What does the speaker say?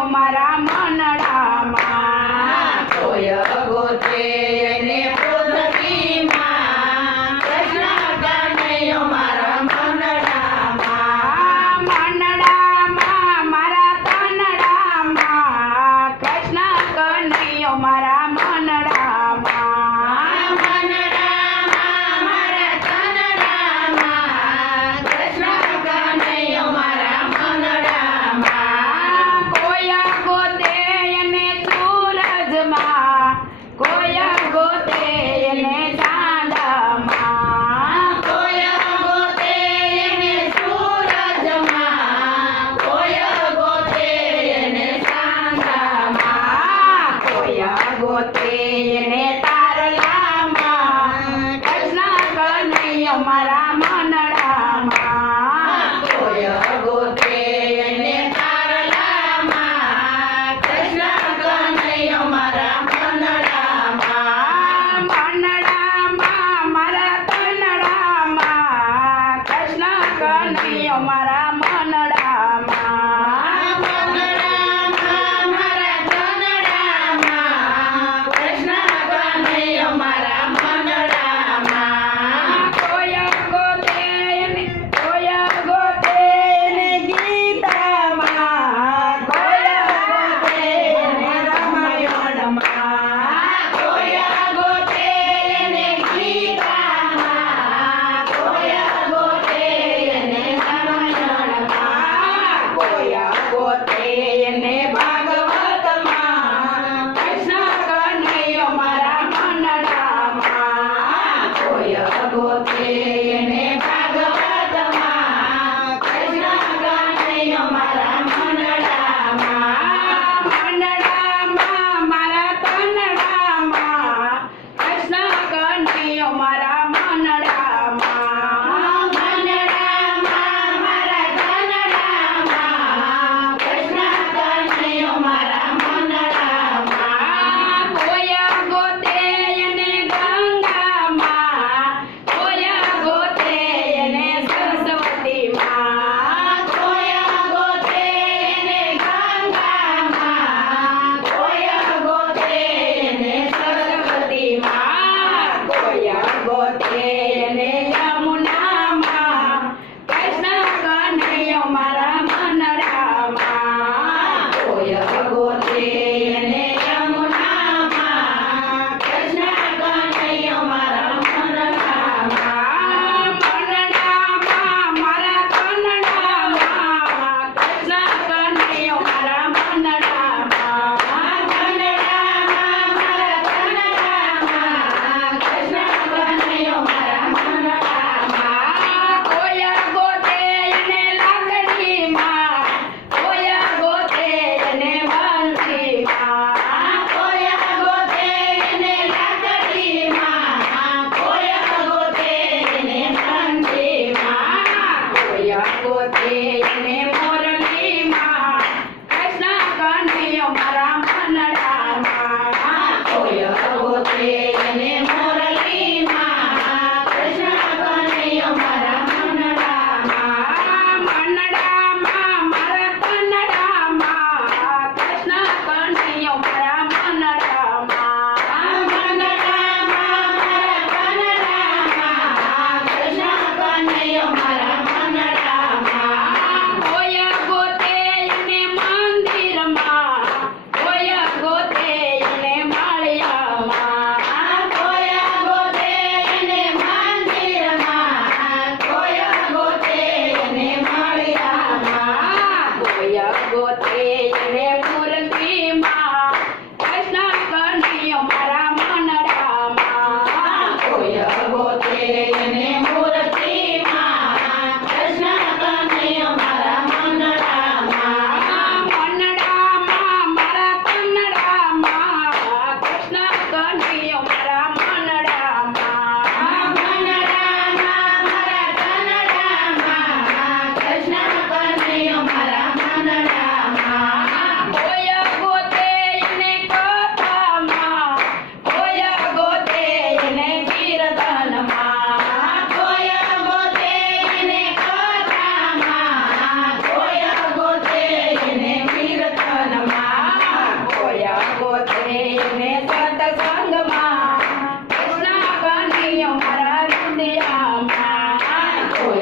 કનૈયો મારા મનડામાં કોઈ ગોતે એને પૃથ્વીમાં કૃષ્ણ કનૈયો મારા મનડામાં મનડામાં મારા તનડામાં કૃષ્ણ કનૈયો મારા મનડામાં મનડામાં મારા તનડામાં કૃષ્ણ કનૈયો મારા મનડામાં કોયા ગોતે એને સૂરજમાં કોયા ગોતે એને ચાંદમાં કોઈ ગોતે એને સૂરજમાં કોઈ ગોતે એને ચાંદમાં કોયા ગોતે એને તારલામાં કૃષ્ણ કનૈયો મારા મનડામાં કોઈ ગોતે એને તારલામાં કૃષ્ણ કનૈયો મારા મનડામાં મનડામાં મારા તનડામાં કૃષ્ણ કનૈયો મારા મનડામાં મનડામાં મારા તનડામાં કૃષ્ણ કનૈયો મારા મનડામાં કોયા ગોતે એને ગીતામાં કોયા ગોતે એને રામાયણમાં કોઈ ગોતે એને ગીતામાં કોઈ ગોતે એને રામાયણમાં કોયા ગોતે એને ભાગવતમાં કૃષ્ણ કનૈયો મારા મનડામાં કોઈ ગોતે એને ભાગવતમાં કૃષ્ણ કનૈયો મારા મનડામાં મનડામાં મારા તનડામાં કૃષ્ણ કનૈયો મારા મનડામાં મનડામાં મારા તનડામાં કૃષ્ણ કનૈયો મારા મનડામાં કોયા ગોતે એને ગંગામાં કોયા ગોતે એને સરસ્વતીમાં કોઈ ગોતે એને ગંગામાં કોઈ ગોતે એને સરસ્વતીમાં કોયા ગોતે એને યમુનામાં કૃષ્ણ કનૈયો મારા મનડામાં કોઈ ગોતે એને યમુનામાં કૃષ્ણ કનૈયો મારા મનડામાં મનડામાં મારા તનડામાં કૃષ્ણ કનૈયો મારા મનડામાં મનડામાં મારા તનડામાં કૃષ્ણ કનૈયો મારા મનડામાં કોયા ગોતે એને લાકડીમાં કોયા ગોતે એને બંસીમાં કોઈ ગોતે એને લાકડીમાં કોઈ ગોતે એને બંસીમાં કોયા ગોતે એને